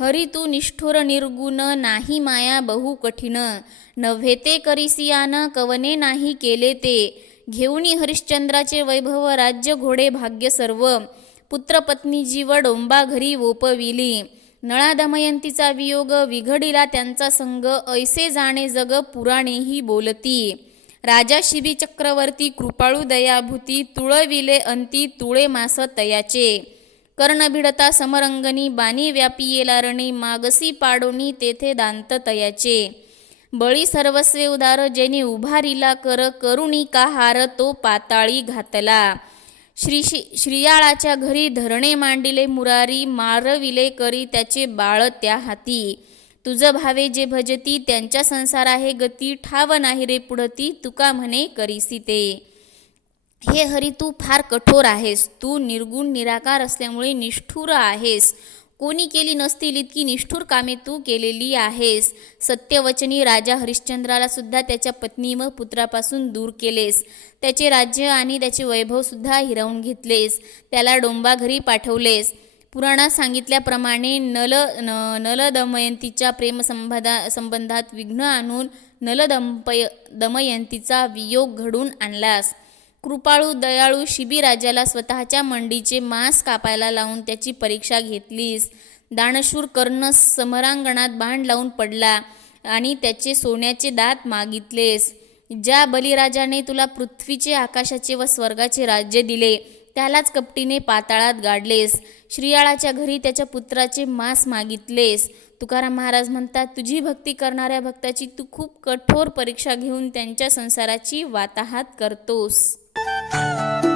हरी तू निष्ठुर निर्गुण नाही माया बहु कठीण. नव्हे ते करिसियान कवने नाही केले ते. घेऊनी हरिश्चंद्राचे वैभव राज्य घोडे भाग्य सर्व. पुत्रपत्नी जीव डोंबा घरी ओपविली नळा दमयंतीचा वियोग विघडिला त्यांचा संग. ऐसे जाणे जग पुराणेही बोलती. राजा शिबी चक्रवर्ती कृपाळू दयाभूती तुळविले अंती तुळे मास तयाचे. कर्णभिडता समरंगणी बाणी व्यापी येलारणी मागसी पाडोनी तेथे दांत तयाचे. बळी सर्वस्वे उदार जेने उभारिला कर करुणी का हार तो पाताळी घातला. श्री श्रियाळाच्या घरी धरणे मांडिले मुरारी मारविले करी त्याचे बाळ त्या हाती. तुझ भावे जे भजती त्यांच्या संसार आहे गती ठाव नाही रे पुढती तुका म्हणे करीसी ते. हे हरी तू फार कठोर आहेस. तू निर्गुण निराकार असल्यामुळे निष्ठुर आहेस. कोणी केली नसतील इतकी निष्ठुर कामे तू केलेली आहेस. सत्यवचनी राजा हरिश्चंद्राला सुद्धा त्याच्या पत्नी व पुत्रापासून दूर केलेस. त्याचे राज्य आणि त्याचे वैभवसुद्धा हिरावून घेतलेस. त्याला डोंबाघरी पाठवलेस. पुराणात सांगितल्याप्रमाणे नल न नल दमयंतीच्या प्रेमसंबंधा संबंधात विघ्न आणून नल दंपय दमयंतीचा वियोग घडून आणलास. कृपाळू दयाळू शिबीराजाला स्वतःच्या मंडीचे मांस कापायला लावून त्याची परीक्षा घेतलीस. दानशूर कर्ण समरांगणात बाण लावून पडला आणि त्याचे सोन्याचे दात मागितलेस. ज्या बलिराजाने तुला पृथ्वीचे आकाशाचे व स्वर्गाचे राज्य दिले त्यालाच कपटीने पाताळात गाडलेस. श्रियाळाच्या घरी त्याच्या पुत्राचे मांस मागितलेस. तुकाराम महाराज म्हणतात तुझी भक्ती करणाऱ्या भक्ताची तू खूप कठोर परीक्षा घेऊन त्यांच्या संसाराची वाताहात करतोस. 啊。